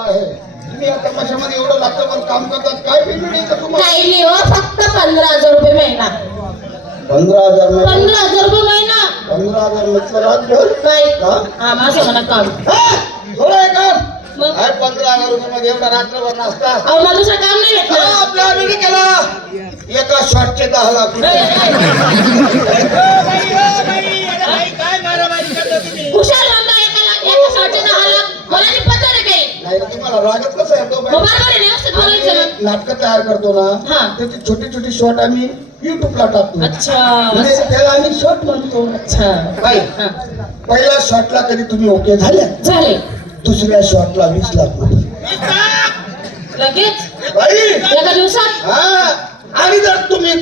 आहे. तुम्ही आता कशामध्ये एवढं रात्रभर काम करतात काय पेमेंट येतं तुम्हाला? काही नाही हो फक्त पंधरा हजार रुपये महिना. पंधरा हजार मध्ये- पंधरा हजार रुपये महिना. पंधरा हजार म्हटलं रातभर नाही का? हा माझं म्हणा काम. हा? थोडं आहे मग? काय पंधरा हजार रुपये मध्ये एवढा रात्रभर नाचता अहो मला दुसरं काम नाही हा, आपल्या अमेरिकेला एका शॉटचे दहा लाख रुपये. नाटकं तयार करतो ना हा. त्याची छोटी छोटी शॉट आम्ही युट्यूबला टाकतो. अच्छा म्हणजे त्याला आम्ही शॉट म्हणतो. पहिल्या शॉटला कधी तुम्ही ओके झाले? झाले. दुसऱ्या शॉटला वीस लाख रुपये. लगेच? हा. आणि जर तुम्ही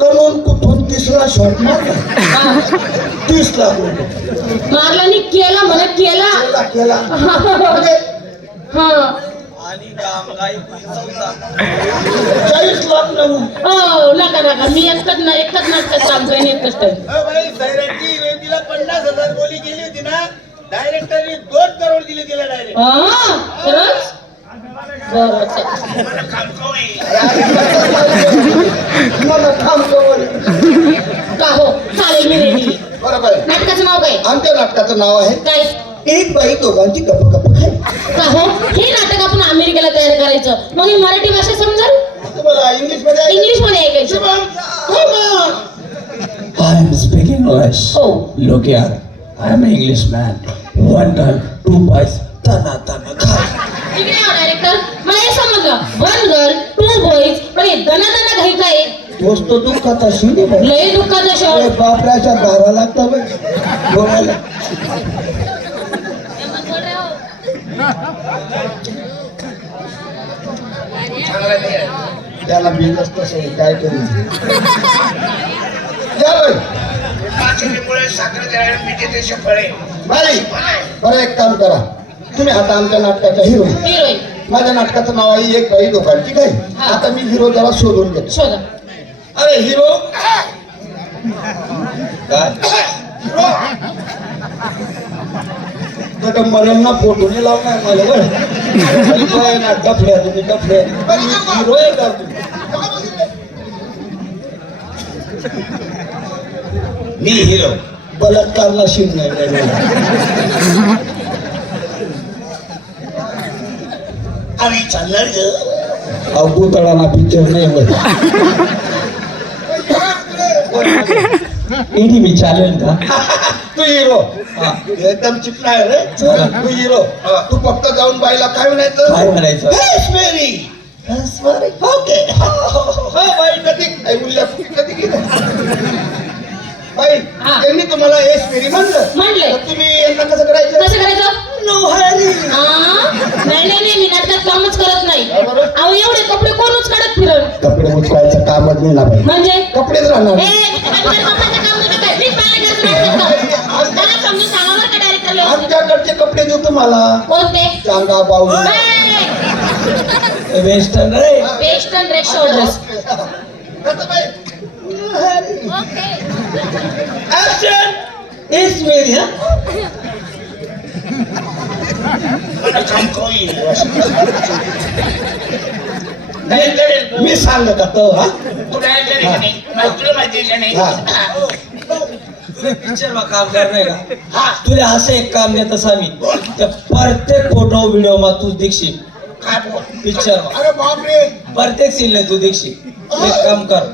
करून कुठून तिसरा शॉट मारला? हा. तीस लाख रुपये. मारला आणि केला म्हणत केला. केला म्हणजे चाळीस लाख नऊ. हो नका नका. मी एकच ना एकच नाटकात काम करेन एकच टाइम तिला पन्नास हजार बोली गेली होती ना डायरेक्टरने दोन करोड दिले तिला डायरेक्ट. हा खरंच? बरं चल. मला काम कवर. का हो? चालेल मी रेडी बरोबर आहे. नाटकाचं नाव काय? आमच्या नाटकाचं नाव आहे काय? एक बाई दोघांची गप गप का हो? हे नाटक आपण अमेरिकेला तयार करायचं. मग ही मराठी भाषा समजेल? इंग्लिशमध्ये इंग्लिशमध्ये ऐकायचं. I am speaking English. Oh. Look here, I am an Englishman. One girl, two boys. Tana tana khai. इकडे डायरेक्टर मला हे समजलं वन गर्ल टू बॉईज पण हे दना दना घाई काय तोच तो दुःखाचा शिडी बाई. लय दुःखाचा शॉट बापऱ्याच्या दारा लागतं बाई बोलायला त्याला बिनच तसं आहे, काय करू? बरं एक काम करा. तुम्ही आता आमच्या नाटकाचा हिरो माझ्या नाटकाचं नाव आहे एक बाई दोघां ठीक आहे? आता मी हिरो जरा शोधून घेतो. अरे हिरो? काय हिरो. तर मरण ना फोटो नाही लावणार मला तुम्ही का? मी हिरो. बलात्कारला शिव नाही आम्ही चालणार ग. पिक्चर नाही होत मी चालेल का? तू हिरो. एकदम चिपला आहे रे. तू हिरो. तू फक्त जाऊन बाईला काय म्हणायचं? काय म्हणायचं. Okay. हा, बाई कधी उल्ल्या कधी गेलं? बाई हा. त्यांनी तुम्हाला येस मेरी म्हणलं. म्हणले. तर तुम्ही यांना कसं करायचं? कसं करायचं? नो हरी हा? नाही नाही नाही मी नाटकात कामच करत नाही. अहो एवढे कपडे कोणच काढत फिरत? कपडे उचकायचं कामच नाही ना बाई. म्हणजे? कपडेच राहणार समजून सांगा बरं का. आमच्याकडचे कपडे देऊ तुम्हाला. कोणते? चांगा बाऊ. वेस्टर्न रे. वेस्टर्न ड्रेस शोल्डर्स कसं बाई ऍक्शन हा? कमी मी सांगत होतो हा? तुला माहिती हा. हा. पिक्चर मा काम करणे का? तुला असं एक काम देतस आम्ही त्या प्रत्येक फोटो व्हिडिओ मा तू दिक्षी काय बोल? पिक्चर मा. अरे बापरे. प्रत्येक सीन तू दिक्षी एक काम कर?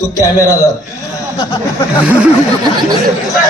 तू कॅमेरा धर.